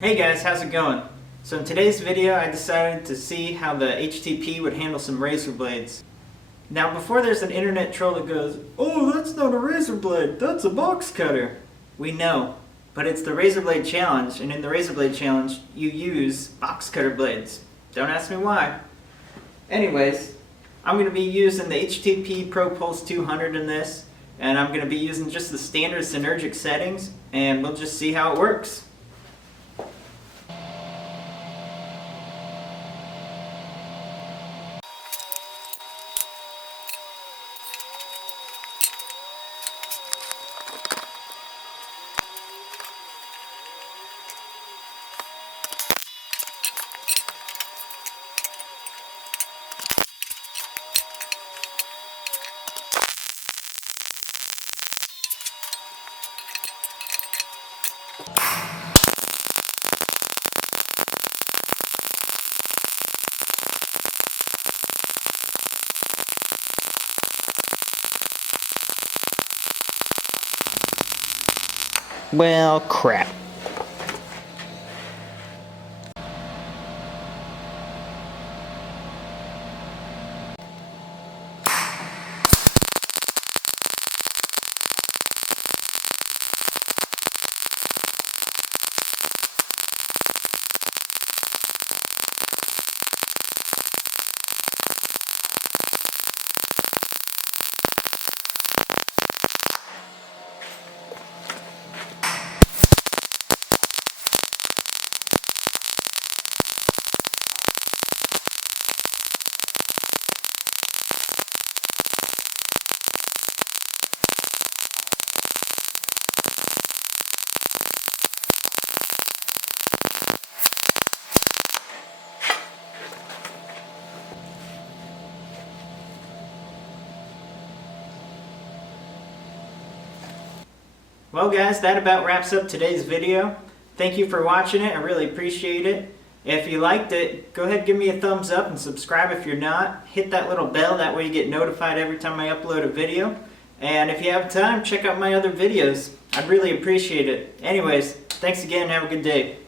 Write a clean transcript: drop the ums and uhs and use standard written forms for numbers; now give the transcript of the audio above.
Hey guys, how's it going? So in today's video I decided to see how the HTP would handle some razor blades. Now before there's an internet troll that goes, "Oh, that's not a razor blade, that's a box cutter." We know, but it's the razor blade challenge, and in the razor blade challenge you use box cutter blades. Don't ask me why. Anyways, I'm going to be using the HTP Pro Pulse 200 in this, and I'm going to be using just the standard synergic settings, and we'll just see how it works. Well, crap. Well guys, that about wraps up today's video. Thank you for watching it, I really appreciate it. If you liked it, go ahead and give me a thumbs up and subscribe if you're not. Hit that little bell, that way you get notified every time I upload a video. And if you have time, check out my other videos. I'd really appreciate it. Anyways, thanks again and have a good day.